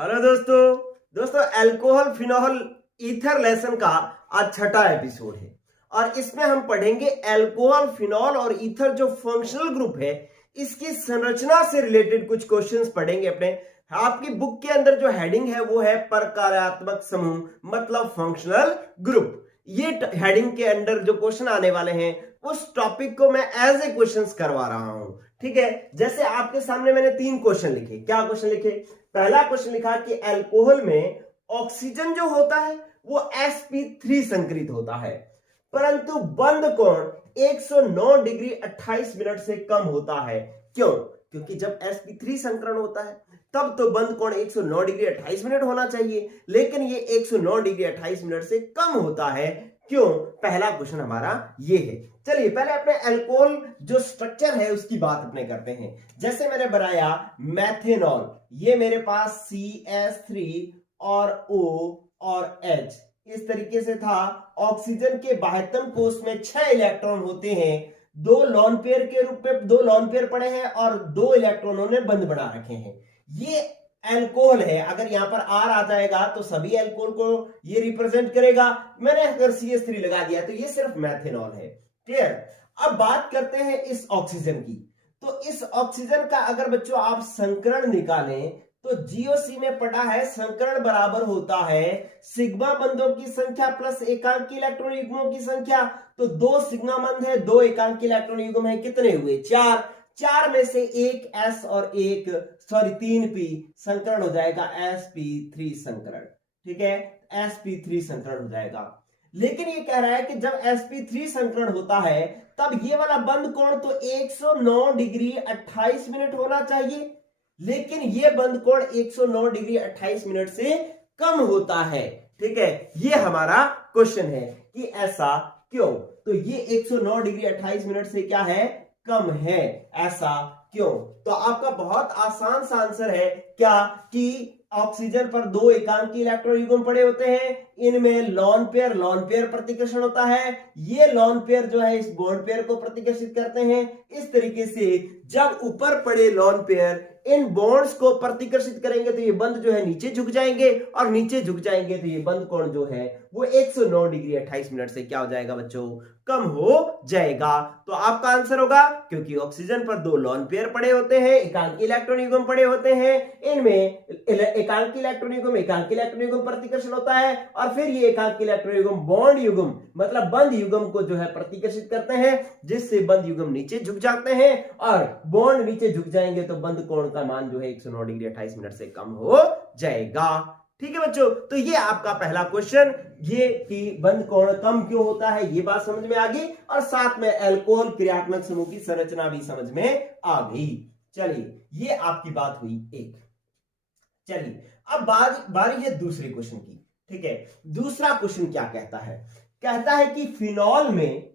Hello दोस्तों alcohol phenol ether lesson का आज छठा एपिसोड है और इसमें हम पढ़ेंगे अल्कोहल फिनोल और ईथर जो फंक्शनल ग्रुप है इसकी संरचना से रिलेटेड कुछ क्वेश्चंस पढ़ेंगे अपने। आपकी बुक के अंदर जो हेडिंग है वो है प्रकार्यात्मक समूह मतलब फंक्शनल ग्रुप। ये हेडिंग के अंडर जो क्वेश्चन आने वाले हैं उस टॉपिक को मैं एज ए क्वेश्चंस करवा रहा हूं। ठीक है, जैसे आपके सामने मैंने 3 क्वेश्चन लिखे। क्या क्वेश्चन लिखे? पहला क्वेश्चन लिखा कि अल्कोहल में ऑक्सीजन जो होता है वो sp3 संकरित होता है, परंतु बंध कोण 109 डिग्री 28 मिनट से कम होता है। क्यों? क्योंकि जब sp3 संकरण होता है तब तो बंध कोण 109 डिग्री 28 मिनट होना चाहिए, लेकिन ये 109 डिग्री 28 मिनट से कम होता है। क्यों? पहला क्वेश्चन हमारा ये है। चलिए पहले अपने अल्कोहल जो स्ट्रक्चर है उसकी बात अपने करते हैं। जैसे मैंने बनाया मैथेनॉल, ये मेरे पास CH3 और O और H इस तरीके से था। ऑक्सीजन के बाह्यतम कोष में 6 इलेक्ट्रॉन होते हैं, 2 लॉन पेयर के रूप में 2 लॉन पेयर पड़े हैं और 2 इलेक्ट्रॉनों ने बंध बना रखे हैं। ये अल्कोहल है। अगर यहां पर R आ जाएगा तो सभी अल्कोहल को ये रिप्रेजेंट करेगा। मैंने अगर CH3 लगा दिया तो ये सिर्फ मैथेनॉल है। क्लियर? अब बात करते हैं इस ऑक्सीजन की। तो इस ऑक्सीजन का अगर बच्चों आप संकरण निकालें तो GOC में पढ़ा है संकरण बराबर होता है सिग्मा बंधों की संख्या प्लस एकांकी इलेक्ट्रॉन युग्मों की संख्या। तो 2 सिग्मा बंध है, 2 एकांकी इलेक्ट्रॉन युग्म है, कितने हुए? 4। 4 में से एक S और 3 P संकरण हो जाएगा sp3 संकरण। ठीक है, sp3 संकरण हो जाएगा। लेकिन ये कह रहा है कि जब sp3 संकरण होता है तब ये वाला बंध कोण तो 109 डिग्री 28 मिनट होना चाहिए, लेकिन ये बंध कोण 109 डिग्री 28 मिनट से कम होता है। ठीक है, ये हमारा क्वेश्चन है कि ऐसा क्यों। तो ये 109 डिग्री 28 मिनट से क्या है? कम है। ऐसा क्यों? तो आपका बहुत आसान सा आंसर है क्या कि ऑक्सीजन पर 2 एकांकी इलेक्ट्रॉन युग्म पड़े होते हैं, इनमें लॉन पेयर प्रतिकर्षण होता है। ये लॉन पेयर जो है इस बॉन्ड पेयर को प्रतिकर्षित करते हैं। इस तरीके से जब ऊपर पड़े लॉन पेयर इन बॉन्ड्स को प्रतिकर्षित करेंगे तो ये बंध जो है नीचे झुक जाएंगे, और नीचे झुक जाएंगे तो ये बंध कोण जो है वो 109 डिग्री 28 मिनट से क्या हो जाएगा बच्चों? कम हो जाएगा। तो आपका आंसर होगा क्योंकि ऑक्सीजन पर 2 लॉन पेयर पड़े होते हैं, एकांकी इलेक्ट्रॉन युग्म पड़े होते हैं, इनमें एकांकी इलेक्ट्रॉन युग्म प्रतिकर्षण होता है, और फिर ये एकांकी इलेक्ट्रॉन युग्म बॉन्ड युग्म मतलब बंध युग्म को जो है प्रतिकर्षित करते हैं, जिससे बंध युग्म नीचे झुक जाते हैं, और बॉन्ड नीचे झुक जाएंगे तो बंध कोण का मान जो है 109 डिग्री 28 मिनट से कम हो जाएगा। ठीक है बच्चों, तो ये आपका पहला क्वेश्चन, ये कि बंध कोण कम क्यों होता है, ये बात समझ में आ गई, और साथ में अल्कोहल क्रियात्मक समूह की संरचना भी समझ में आ गई। चलिए ये आपकी बात हुई एक। चलिए अब बारी है दूसरे क्वेश्चन की। ठीक है, दूसरा क्वेश्चन क्या कहता है? कहता है कि फिनॉल में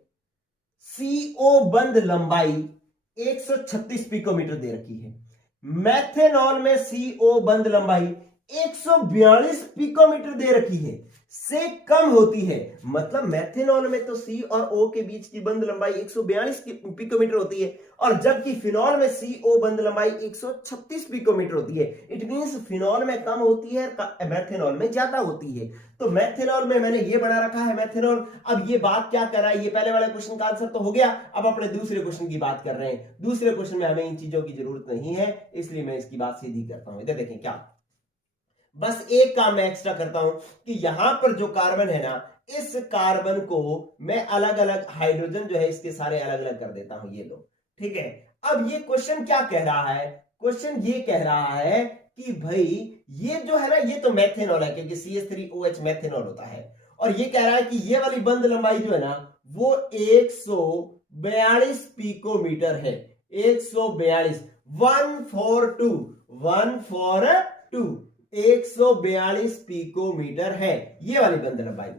CO बंध लंबाई 136 पिकोमीटर दे रखी है, मैथेनॉल में CO बंध लंबाई 142 पिकोमीटर दे रखी है, से कम होती है। मतलब मैथेनॉल में तो C और O के बीच की बंध लंबाई 142 पिकोमीटर होती है, और जबकि फिनॉल में CO बंध लंबाई 136 पिकोमीटर होती है। इट मींस फिनॉल में कम होती है, मैथेनॉल में ज्यादा होती है। तो मैथेनॉल में मैंने ये बना रखा है मैथेनॉल। अब ये बात क्या कर रहा है? ये पहले वाले क्वेश्चन का आंसर तो हो गया, अब अपने दूसरे क्वेश्चन की बात कर रहे हैं। दूसरे क्वेश्चन में हमें इन चीजों की जरूरत नहीं है, इसलिए मैं इसकी बात सीधी करता हूं। इधर देखें, क्या बस एक काम मैं एक्स्ट्रा करता हूं कि यहां पर जो कार्बन है ना, इस कार्बन को मैं अलग अलग हाइड्रोजन जो है इसके सारे अलग अलग कर देता हूं, ये लो। ठीक है, अब ये क्वेश्चन क्या कह रहा है? क्वेश्चन ये कह रहा है कि भाई ये जो है ना, ये तो मैथेनॉल है क्योंकि CH3OH मैथेनॉल होता है, और ये कह रहा है कि ये वाली बंध लंबाई जो है ना वो 142 पिकोमीटर है। 142 142 पिकोमीटर है ये वाली बंध लंबाई।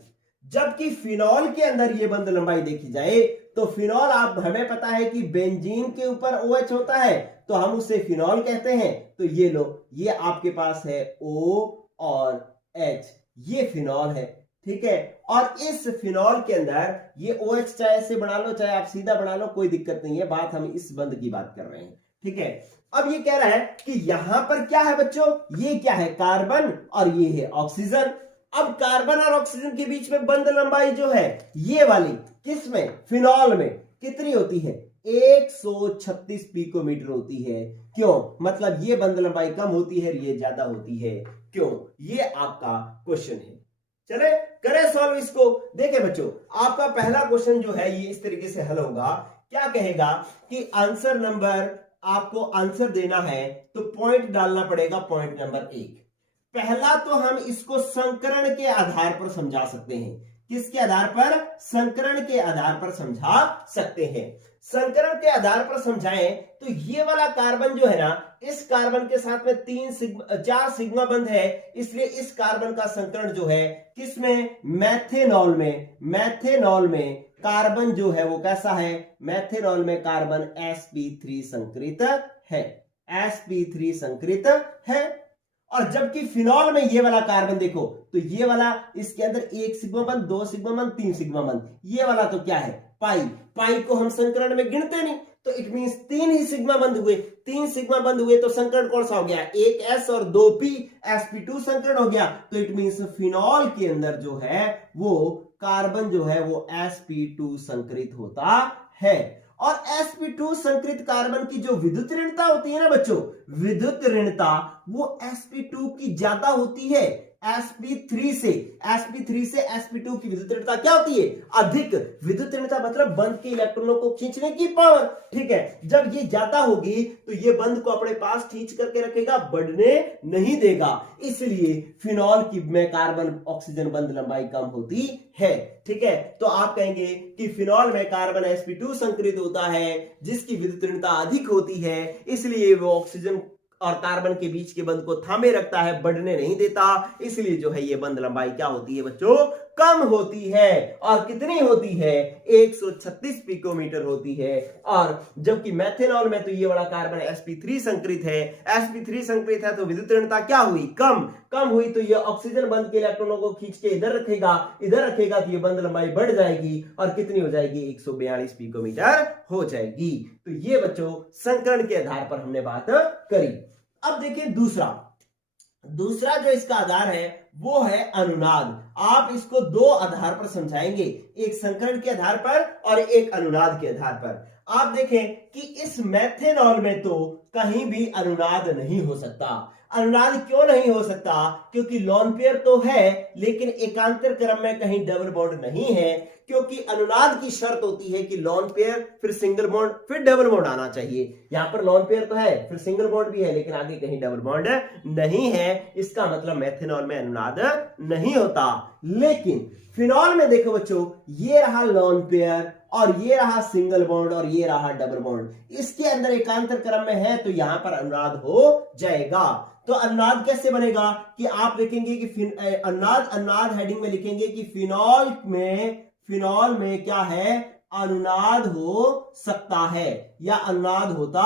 जबकि फिनॉल के अंदर ये बंध लंबाई देखी जाए तो फिनॉल, आप हमें पता है कि बेंजीन के ऊपर OH होता है तो हम उसे फिनॉल कहते हैं। तो ये लो, ये आपके पास है O और H, ये फिनॉल है। ठीक है, और इस फिनॉल के अंदर ये OH चाहे ऐसे बना लो चाहे आप सीधा बना लो, कोई दिक्कत नहीं है, बात हम इस बंध की बात कर रहे हैं। ठीक है, अब ये कह रहा है कि यहां पर क्या है बच्चों, ये क्या है कार्बन और ये है ऑक्सीजन। अब कार्बन और ऑक्सीजन के बीच में बंध लंबाई जो है ये वाली किसमें, फिनॉल में कितनी होती है, 136 पिकोमीटर होती है। क्यों, मतलब ये बंध लंबाई कम होती है, ये ज्यादा होती है, क्यों, ये आपका क्वेश्चन है। चले करें सॉल्व इसको। देखें बच्चों, आपका पहला क्वेश्चन जो है ये इस तरीके से हल होगा। क्या कहेगा कि आंसर नंबर, आपको आंसर देना है तो पॉइंट डालना पड़ेगा, पॉइंट नंबर 1। पहला तो हम इसको संकरण के आधार पर समझा सकते हैं। किसके आधार पर, संकरण के आधार पर समझा सकते हैं। संकरण के आधार पर समझाएं तो ये वाला कार्बन जो है ना, इस कार्बन के साथ में 4 सिग्मा बंध है, इसलिए इस कार्बन का संकरण जो है किसमें, मेथेनॉल में। मेथेनॉल में कार्बन जो है वो कैसा है, मेथेनॉल में कार्बन sp3 संकरित है, sp3 संकरित है। और जबकि फिनॉल में ये वाला कार्बन देखो तो ये वाला, इसके अंदर 1 सिग्मा बंध, 2 सिग्मा बंध, 3 सिग्मा बंध, ये वाला तो क्या है, पाई। पाई को हम संकरण में गिनते नहीं, तो इट मींस 3 ही सिग्मा बंध हुए। 3 सिग्मा बंध हुए तो संकरण कौन सा हो गया, 1 s और 2 p, sp2 संकरण हो गया। तो इट मींस फिनॉल के अंदर जो है वो कार्बन जो है वो sp2 संकरित होता है। और sp2 संकरित कार्बन की जो विद्युत ऋणता होती है ना बच्चों, विद्युत ऋणता वो sp2 की ज्यादा होती है sp3 से। sp3 से sp2 की विद्युत ऋणता क्या होती है, अधिक। विद्युत ऋणता मतलब बंध के इलेक्ट्रॉनों को खींचने की पावर, ठीक है। जब ये ज्यादा होगी तो ये बंध को अपने पास खींच करके रखेगा, बढ़ने नहीं देगा, इसलिए फिनॉल की में कार्बन ऑक्सीजन बंध लंबाई कम होती है, ठीक है। तो आप कहेंगे कि फिनॉल में कार्बन sp2 संकरित होता है जिसकी विद्युत ऋणता अधिक होती है, इसलिए वो ऑक्सीजन और कार्बन के बीच के बंध को थामे रखता है, बढ़ने नहीं देता, इसलिए जो है ये बंध लंबाई क्या होती है बच्चों, कम होती है। और कितनी होती है, 136 पिकोमीटर होती है। और जबकि मेथेनॉल में तो ये वाला कार्बन sp3 संकरित है, sp3 संकरित है तो विद्युत ऋणता क्या हुई, कम हुई। तो ये ऑक्सीजन बंध के इलेक्ट्रॉनों को खींच के इधर रखेगा तो ये बंध लंबाई बढ़ जाएगी और कितनी हो जाएगी, 142 पिकोमीटर हो जाएगी। तो ये बच्चों संकरण के आधार पर हमने बात करी। अब देखिए दूसरा जो इसका आधार है वो है अनुनाद। आप इसको 2 आधार पर समझाएंगे, एक संकरण के आधार पर और एक अनुनाद के आधार पर। आप देखें कि इस मेथेनॉल में तो कहीं भी अनुनाद नहीं हो सकता। अनुनाद क्यों नहीं हो सकता, क्योंकि लोन पेयर तो है लेकिन एकांतर क्रम में कहीं डबल बॉन्ड नहीं है, क्योंकि अनुनाद की शर्त होती है कि लोन पेयर फिर सिंगल बॉन्ड फिर डबल बॉन्ड आना चाहिए। यहां पर लोन पेयर तो है, फिर सिंगल बॉन्ड भी है, लेकिन आगे कहीं डबल बॉन्ड नहीं है, इसका मतलब मेथेनॉल में अनुनाद नहीं होता। लेकिन फिनॉल में देखो बच्चों, ये रहा लोन पेयर और ये रहा सिंगल बॉन्ड और ये रहा डबल बॉन्ड, इसके अंदर एकांतर क्रम में है तो यहां पर अनुनाद हो जाएगा। तो अनुनाद कैसे बनेगा कि आप लिखेंगे कि अनुनाद हेडिंग में लिखेंगे कि फिनॉल में क्या है, अनुनाद हो सकता है या अनुनाद होता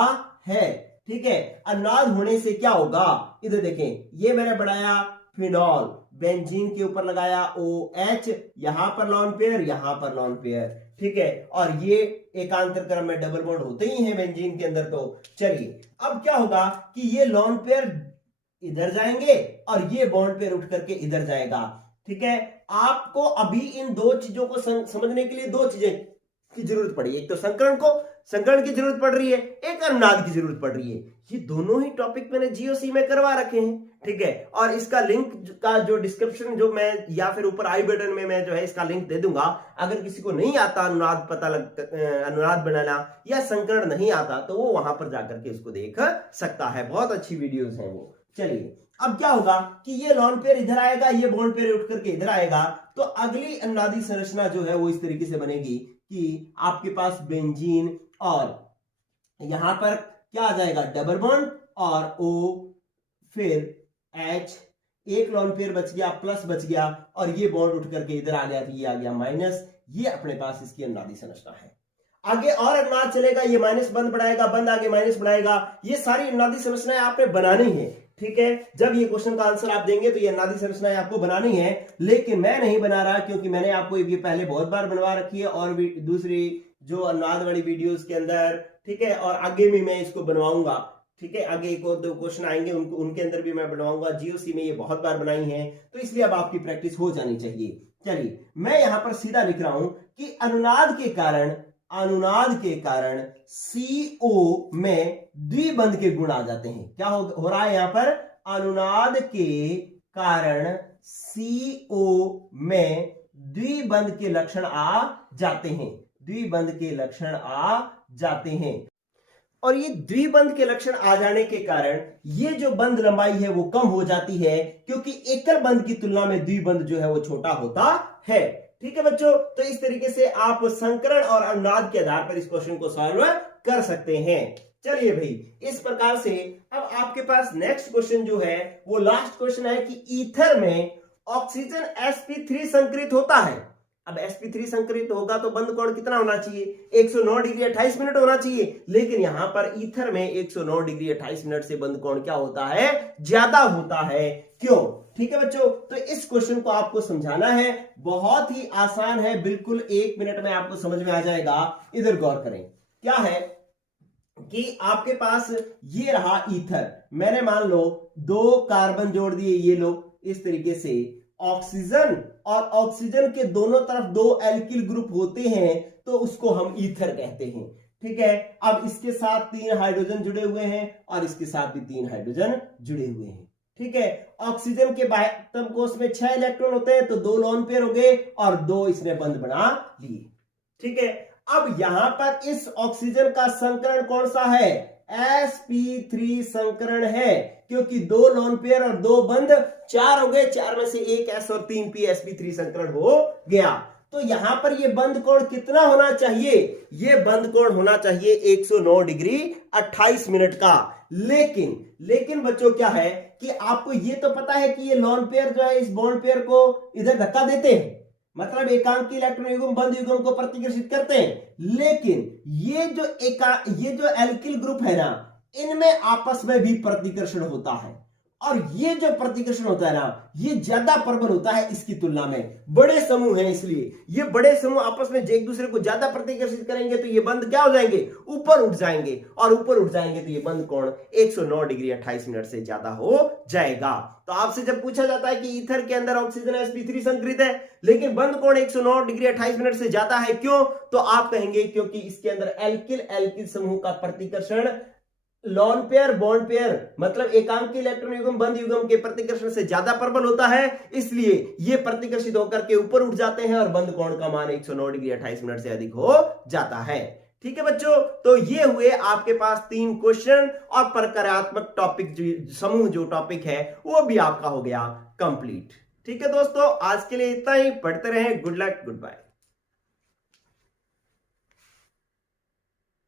है, ठीक है। अनुनाद होने से क्या होगा, इधर देखें, ये मैंने बढ़ाया फिनॉल, बेंजीन के ऊपर लगाया OH, यहां पर लोन पेयर, यहां पर लोन पेयर, ठीक है। और ये एकांतर क्रम में डबल बॉन्ड होते ही हैं बेंजीन के अंदर। तो चलिए अब क्या होगा कि ये लोन पेयर इधर जाएंगे और ये बॉन्ड पेयर उठ करके इधर जाएगा, ठीक है। आपको अभी इन 2 चीजों को समझने के लिए 2 चीजें की जरूरत पड़ी, एक तो संकरण की जरूरत पड़ रही है, एक अनुनाद की जरूरत पड़ रही है। ये दोनों ही टॉपिक मैंने जीओसी में करवा रखे हैं, ठीक है। और इसका लिंक का जो डिस्क्रिप्शन जो मैं या फिर ऊपर आई बटन में मैं जो है इसका लिंक दे दूंगा। अगर किसी को नहीं आता अनुनाद बनाना या संकरण नहीं आता तो वो वहां पर जाकर के इसको देख सकता है, बहुत अच्छी वीडियोस हैं वो। चलिए अब क्या होगा कि ये लोन पेयर इधर आएगा, ये बॉन्ड पेयर उठ करके इधर आएगा, तो अगली अनुनादी संरचना जो है वो इस तरीके से बनेगी कि आपके पास बेंजीन और यहां पर क्या आ जाएगा, डबल बॉन्ड और O, फिर H, एक लोन पेयर बच गया, प्लस बच गया और ये बॉन्ड उठ करके इधर आ गया तो ये आ गया माइनस। ये अपने पास इसकी अनुनादी संरचना है। आगे और अनुनाद चलेगा, ये माइनस बंद बढ़ाएगा, बंद आगे माइनस बढ़ाएगा, ये सारी अनुनादी संरचनाएं आपने बनानी है, ठीक है। जब ये क्वेश्चन का आंसर आप देंगे तो ये अनुनादी संरचनाएं आपको बनानी है, लेकिन मैं नहीं बना रहा क्योंकि मैंने आपको ये पहले बहुत बार बनवा रखी है और दूसरी जो अनुनाद वाली वीडियोस के अंदर, ठीक है, और आगे भी मैं इसको बनवाऊंगा, ठीक है, आगे एक और 2 क्वेश्चन आएंगे, उनके अंदर भी मैं बनवाऊंगा। जीओसी में ये बहुत बार बनाई है, तो इसलिए अब आपकी प्रैक्टिस हो जानी चाहिए। चलिए, मैं यहां पर सीधा लिख रहा हूं कि अनुनाद के कारण CO में द्विबंध के गुण आ जाते हैं। क्या हो रहा है यहां पर? अनुनाद के कारण CO में द्विबंध के लक्षण आ जाते हैं, द्विबंध के लक्षण आ जाते हैं। और ये द्विबंध के लक्षण आ जाने के कारण ये जो बंध लंबाई है वो कम हो जाती है, क्योंकि एकल बंध की तुलना में द्विबंध जो है वो छोटा होता है। ठीक है बच्चों, तो इस तरीके से आप संकरण और अनुनाद के आधार पर इस क्वेश्चन को सॉल्व कर सकते हैं। चलिए भाई, इस प्रकार से अब आपके पास नेक्स्ट क्वेश्चन जो है वो लास्ट क्वेश्चन है कि ईथर में ऑक्सीजन sp3 संकरित होता है। अब sp3 संकरित होगा तो बंध कोण कितना होना चाहिए? 109 डिग्री 28 मिनट होना चाहिए, लेकिन यहां पर ईथर में 109 डिग्री 28 मिनट से बंध कोण क्या होता है? ज्यादा होता है। क्यों? ठीक है बच्चों, तो इस क्वेश्चन को आपको समझाना है, बहुत ही आसान है, बिल्कुल 1 मिनट में आपको समझ में आ जाएगा। इधर गौर करें, क्या है कि आपके पास ये रहा ईथर, मैंने मान लो 2 कार्बन जोड़ दिए, ये लो इस तरीके से ऑक्सीजन, और ऑक्सीजन के दोनों तरफ 2 एल्किल ग्रुप होते हैं, तो उसको हम ईथर कहते हैं। ठीक है, अब इसके साथ 3 हाइड्रोजन जुड़े हुए हैं और इसके साथ भी 3 हाइड्रोजन जुड़े हुए हैं। ठीक है, ऑक्सीजन के बाह्यतम कोश में 6 इलेक्ट्रॉन होते हैं, तो 2 लोन पेयर हो गए और 2 इसने बंध बना लिए। ठीक है, अब यहां पर इस ऑक्सीजन का संकरण कौन सा है? sp3 संकरण है, क्योंकि 2 लोन पेयर और 2 बंध 4 हो गए, 4 में से 1 s और 3 p, sp3 संकरण हो गया। तो यहां पर ये बंध कोण कितना होना चाहिए? ये बंध कोण होना चाहिए 109 डिग्री 28 मिनट का। लेकिन बच्चों क्या है कि आपको ये तो पता है कि ये लोन पेयर जो है इस बॉन्ड पेयर को इधर धक्का देते हैं, मतलब एकांकी इलेक्ट्रॉन युग्म बंध युग्म को प्रतिकर्षित करते हैं, लेकिन ये जो एल्किल ग्रुप है ना, इनमें आपस में भी प्रतिकर्षण होता है, और ये जो प्रतिकर्षण होता है ना, ये ज्यादा प्रबल होता है इसकी तुलना में। बड़े समूह हैं, इसलिए ये बड़े समूह आपस में एक दूसरे को ज्यादा प्रतिकर्षित करेंगे, तो ये बंध क्या हो जाएंगे? ऊपर उठ जाएंगे, और ऊपर उठ जाएंगे तो ये बंध कोण 109 डिग्री 28 मिनट से ज्यादा हो जाएगा। तो आपसे जब पूछा जाता है कि ईथर के अंदर ऑक्सीजन sp3 संकरित है, लेकिन बंध कोण 109 डिग्री 28 मिनट से ज्यादा है, क्यों? तो आप कहेंगे क्योंकि इसके अंदर एल्किल समूह का प्रतिकर्षण लॉन पेयर बॉन्ड पेयर मतलब एकांकी इलेक्ट्रॉन युग्म बंध युग्म के प्रतिकर्षण से ज्यादा प्रबल होता है, इसलिए ये प्रतिकर्षित होकर के ऊपर उठ जाते हैं और बंध कोण का मान 109 डिग्री 28 मिनट से अधिक हो जाता है। ठीक है बच्चों, तो ये हुए आपके पास 3 क्वेश्चन, और प्रकारात्मक टॉपिक समूह जो टॉपिक है वो भी आपका हो गया कंप्लीट। ठीक है दोस्तों, आज के लिए इतना ही। पढ़ते रहें। Good luck, good bye.